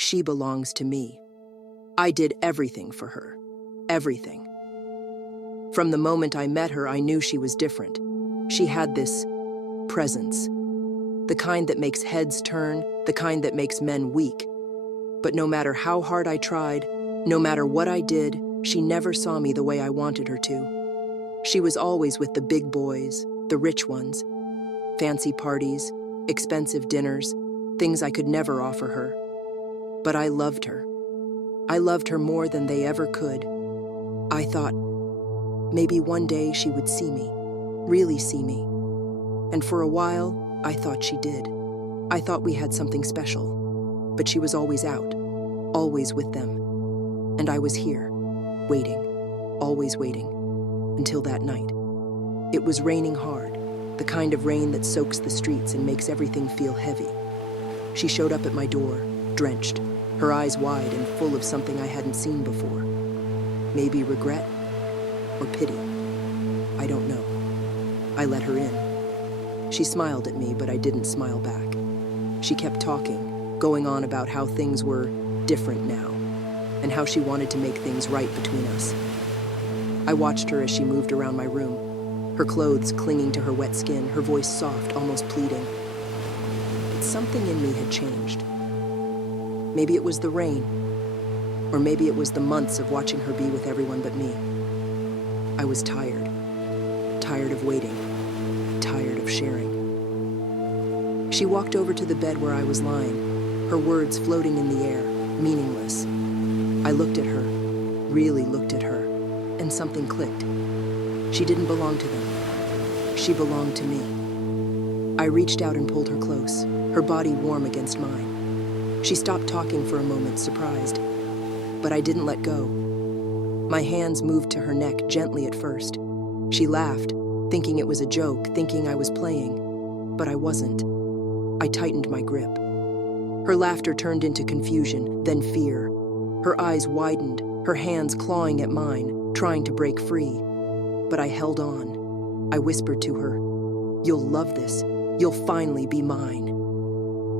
She belongs to me. I did everything for her. Everything. From the moment I met her, I knew she was different. She had this presence. The kind that makes heads turn, the kind that makes men weak. But no matter how hard I tried, no matter what I did, she never saw me the way I wanted her to. She was always with the big boys, the rich ones, fancy parties, expensive dinners, things I could never offer her. But I loved her. I loved her more than they ever could. I thought, maybe one day she would see me, really see me. And for a while, I thought she did. I thought we had something special. But she was always out, always with them. And I was here, waiting, always waiting, until that night. It was raining hard, the kind of rain that soaks the streets and makes everything feel heavy. She showed up at my door, drenched, her eyes wide and full of something I hadn't seen before. Maybe regret or pity. I don't know. I let her in. She smiled at me, but I didn't smile back. She kept talking, going on about how things were different now, and how she wanted to make things right between us. I watched her as she moved around my room, her clothes clinging to her wet skin, her voice soft, almost pleading. But something in me had changed. Maybe it was the rain, or maybe it was the months of watching her be with everyone but me. I was tired. Tired of waiting. Tired of sharing. She walked over to the bed where I was lying, her words floating in the air, meaningless. I looked at her, really looked at her, and something clicked. She didn't belong to them. She belonged to me. I reached out and pulled her close, her body warm against mine. She stopped talking for a moment, surprised. But I didn't let go. My hands moved to her neck gently at first. She laughed, thinking it was a joke, thinking I was playing. But I wasn't. I tightened my grip. Her laughter turned into confusion, then fear. Her eyes widened, her hands clawing at mine, trying to break free. But I held on. I whispered to her, "You'll love this. You'll finally be mine."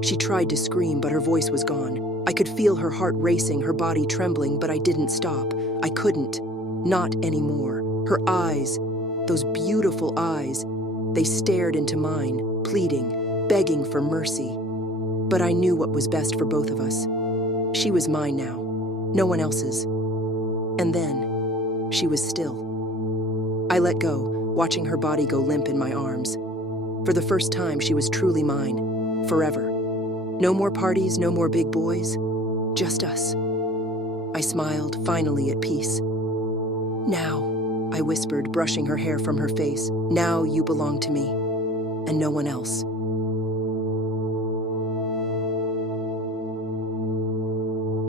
She tried to scream, but her voice was gone. I could feel her heart racing, her body trembling, but I didn't stop. I couldn't. Not anymore. Her eyes, those beautiful eyes, they stared into mine, pleading, begging for mercy. But I knew what was best for both of us. She was mine now, no one else's. And then, she was still. I let go, watching her body go limp in my arms. For the first time, she was truly mine, forever. No more parties, no more big boys, just us. I smiled, finally at peace. "Now," I whispered, brushing her hair from her face, "now you belong to me, and no one else."